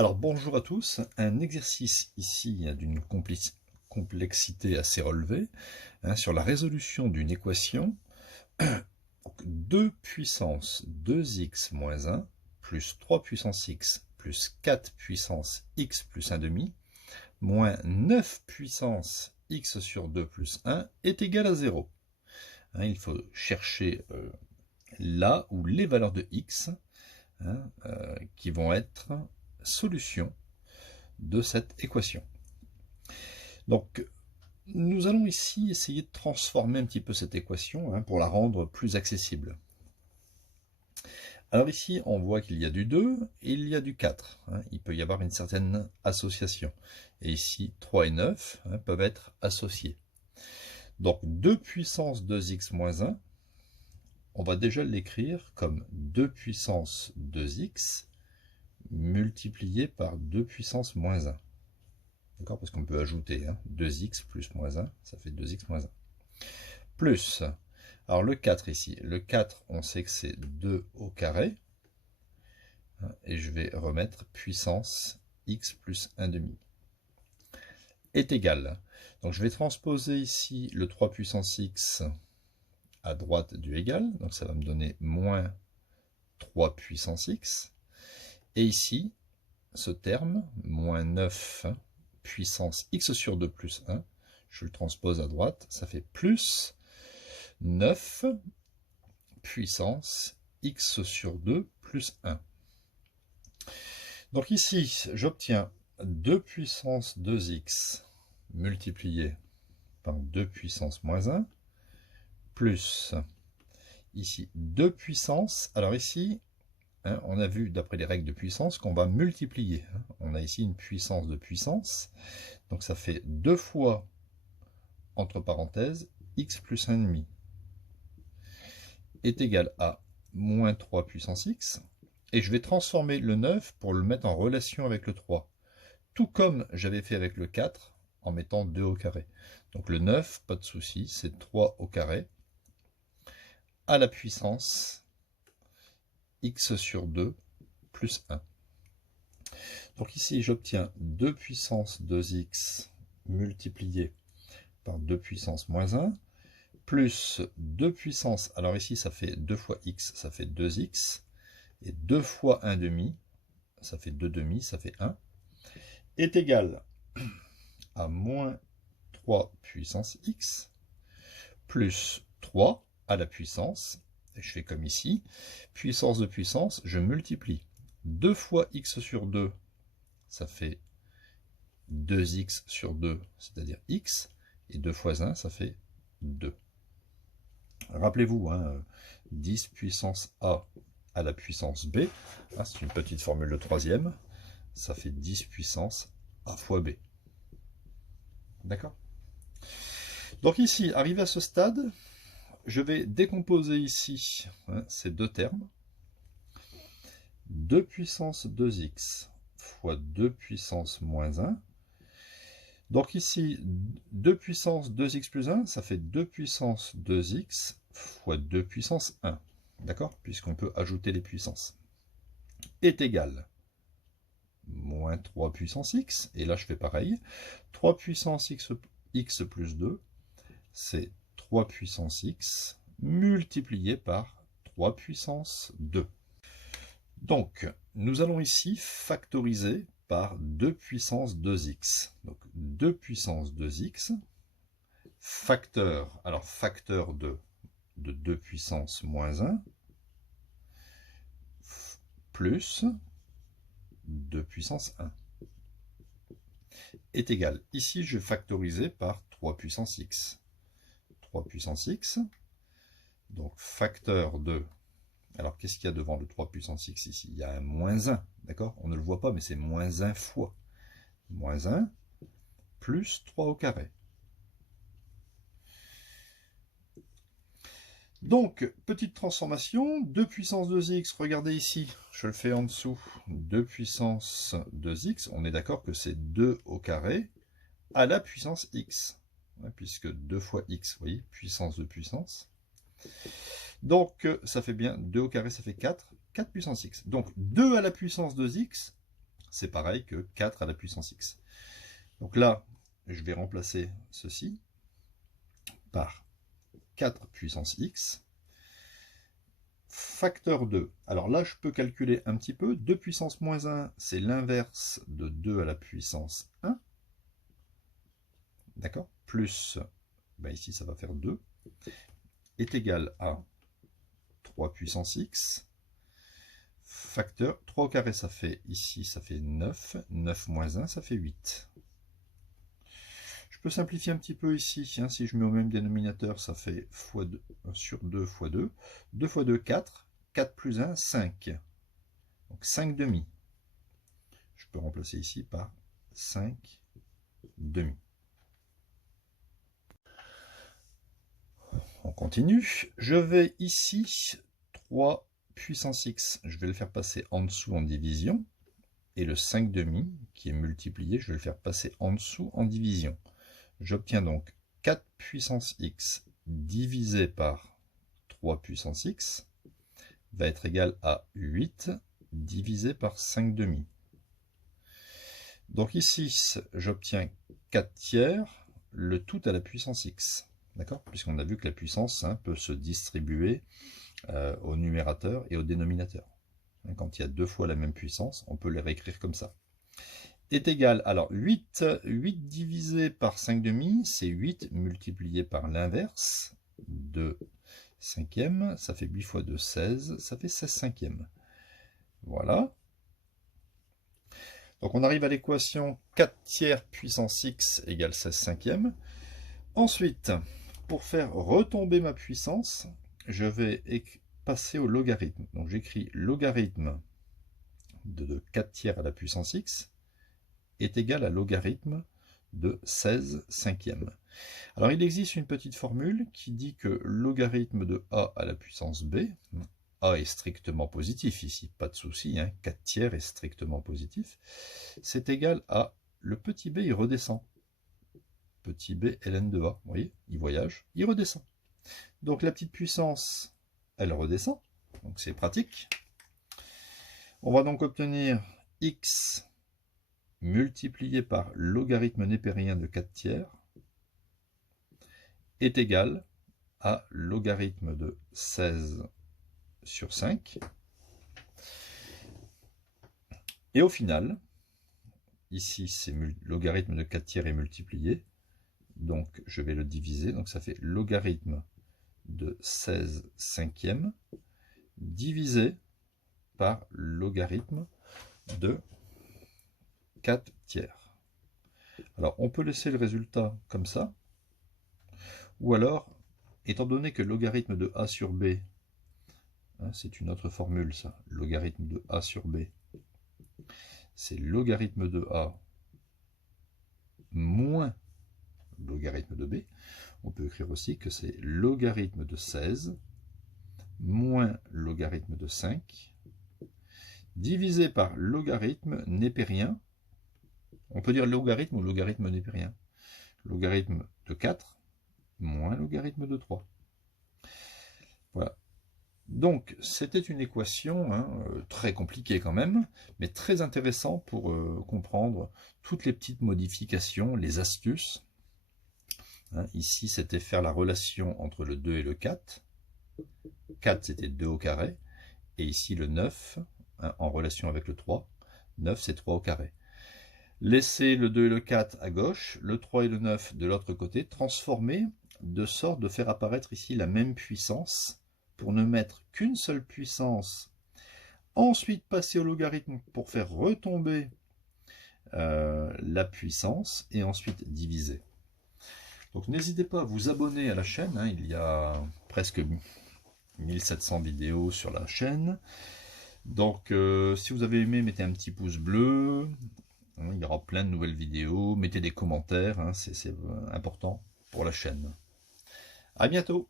Alors bonjour à tous, un exercice ici d'une complexité assez relevée sur la résolution d'une équation. Donc, 2 puissance 2x moins 1 plus 3 puissance x plus 4 puissance x plus 1 demi moins 9 puissance x sur 2 plus 1 est égal à 0. Il faut chercher là où les valeurs de x qui vont être solution de cette équation. Donc, nous allons ici essayer de transformer un petit peu cette équation pour la rendre plus accessible. Alors ici, on voit qu'il y a du 2 et il y a du 4. Il peut y avoir une certaine association. Et ici, 3 et 9 peuvent être associés. Donc, 2 puissance 2x moins 1, on va déjà l'écrire comme 2 puissance 2x multiplié par 2 puissance moins 1. D'accord? Parce qu'on peut ajouter 2x plus moins 1, ça fait 2x moins 1. Plus, alors le 4 ici, le 4, on sait que c'est 2 au carré. Et je vais remettre puissance x plus 1 demi. Est égal. Donc je vais transposer ici le 3 puissance x à droite du égal. Donc ça va me donner moins 3 puissance x. Et ici, ce terme, moins 9 puissance x sur 2 plus 1, je le transpose à droite, ça fait plus 9 puissance x sur 2 plus 1. Donc ici, j'obtiens 2 puissance 2x multiplié par 2 puissance moins 1, plus ici 2 puissance, alors ici, on a vu d'après les règles de puissance qu'on va multiplier. On a ici une puissance de puissance. Donc ça fait 2 fois, entre parenthèses, x plus 1,5 est égal à moins 3 puissance x. Et je vais transformer le 9 pour le mettre en relation avec le 3. Tout comme j'avais fait avec le 4 en mettant 2 au carré. Donc le 9, pas de souci, c'est 3 au carré à la puissance x sur 2 plus 1. Donc ici, j'obtiens 2 puissance 2x multiplié par 2 puissance moins 1, plus 2 puissance, alors ici, ça fait 2 fois x, ça fait 2x, et 2 fois 1 demi, ça fait 2 demi, ça fait 1, est égal à moins 3 puissance x, plus 3 à la puissance, et je fais comme ici, puissance de puissance, je multiplie 2 fois x sur 2, ça fait 2x sur 2, c'est-à-dire x, et 2 fois 1, ça fait 2. Rappelez-vous, 10 puissance a à la puissance b, c'est une petite formule de troisième, ça fait 10 puissance a fois b. D'accord? Donc ici, arrivé à ce stade, je vais décomposer ici ces deux termes. 2 puissance 2x fois 2 puissance moins 1. Donc ici, 2 puissance 2x plus 1, ça fait 2 puissance 2x fois 2 puissance 1. D'accord? Puisqu'on peut ajouter les puissances. Est égal moins 3 puissance x. Et là, je fais pareil. 3 puissance x plus 2, c'est 3 puissance x multiplié par 3 puissance 2. Donc, nous allons ici factoriser par 2 puissance 2x. Donc, 2 puissance 2x, facteur, alors facteur de 2 puissance moins 1, plus 2 puissance 1, est égal. Ici, je vais factoriser par 3 puissance x. 3 puissance x, donc facteur de... Alors, qu'est-ce qu'il y a devant le 3 puissance x ici? Il y a un moins 1, d'accord? On ne le voit pas, mais c'est moins 1 fois. Moins 1 plus 3 au carré. Donc, petite transformation, 2 puissance 2x, regardez ici, je le fais en dessous, 2 puissance 2x, on est d'accord que c'est 2 au carré à la puissance x, puisque 2 fois x, vous voyez, puissance de puissance. Donc, ça fait bien 2 au carré, ça fait 4, 4 puissance x. Donc, 2 à la puissance 2x, c'est pareil que 4 à la puissance x. Donc là, je vais remplacer ceci par 4 puissance x, facteur 2. Alors là, je peux calculer un petit peu. 2 puissance moins 1, c'est l'inverse de 2 à la puissance 1. D'accord? Plus, ben ici, ça va faire 2, est égal à 3 puissance x, facteur 3 au carré, ça fait ici, ça fait 9. 9 moins 1, ça fait 8. Je peux simplifier un petit peu ici, hein, si je mets au même dénominateur, ça fait fois 2, sur 2 fois 2. 2 fois 2, 4. 4 plus 1, 5. Donc 5 demi. Je peux remplacer ici par 5 demi. On continue. Je vais ici, 3 puissance x, je vais le faire passer en dessous en division. Et le 5 demi, qui est multiplié, je vais le faire passer en dessous en division. J'obtiens donc 4 puissance x divisé par 3 puissance x va être égal à 8 divisé par 5 demi. Donc ici, j'obtiens 4 tiers, le tout à la puissance x. D'accord? Puisqu'on a vu que la puissance peut se distribuer au numérateur et au dénominateur. Quand il y a 2 fois la même puissance, on peut les réécrire comme ça. Est égal, alors 8 divisé par 5 demi, c'est 8 multiplié par l'inverse de 5e, ça fait 8 fois 2, 16, ça fait 16 cinquièmes. Voilà. Donc on arrive à l'équation 4 tiers puissance x égale 16 cinquièmes. Ensuite, pour faire retomber ma puissance, je vais passer au logarithme. Donc j'écris logarithme de 4 tiers à la puissance x est égal à logarithme de 16 cinquièmes. Alors il existe une petite formule qui dit que logarithme de a à la puissance b, a est strictement positif ici, pas de souci, 4 tiers est strictement positif, c'est égal à, le petit b il redescend, petit b ln de a, vous voyez, il voyage, il redescend. Donc la petite puissance, elle redescend, donc c'est pratique. On va donc obtenir x multiplié par logarithme népérien de 4 tiers est égal à logarithme de 16 sur 5. Et au final, ici c'est logarithme de 4 tiers est multiplié, donc je vais le diviser, donc ça fait logarithme de 16 cinquièmes divisé par logarithme de 4 tiers. Alors on peut laisser le résultat comme ça, ou alors, étant donné que logarithme de a sur b, c'est une autre formule ça, logarithme de a sur b, c'est logarithme de a moins logarithme de b, on peut écrire aussi que c'est logarithme de 16 moins logarithme de 5 divisé par logarithme népérien. On peut dire logarithme ou logarithme népérien. Logarithme de 4 moins logarithme de 3. Voilà. Donc, c'était une équation très compliquée quand même, mais très intéressante pour comprendre toutes les petites modifications, les astuces. Ici, c'était faire la relation entre le 2 et le 4. 4, c'était 2 au carré. Et ici, le 9, en relation avec le 3. 9, c'est 3 au carré. Laisser le 2 et le 4 à gauche, le 3 et le 9 de l'autre côté, transformer de sorte de faire apparaître ici la même puissance pour ne mettre qu'une seule puissance. Ensuite, passer au logarithme pour faire retomber la puissance et ensuite diviser. Donc n'hésitez pas à vous abonner à la chaîne, il y a presque 1700 vidéos sur la chaîne. Donc si vous avez aimé, mettez un petit pouce bleu. Il y aura plein de nouvelles vidéos. Mettez des commentaires, c'est important pour la chaîne. À bientôt!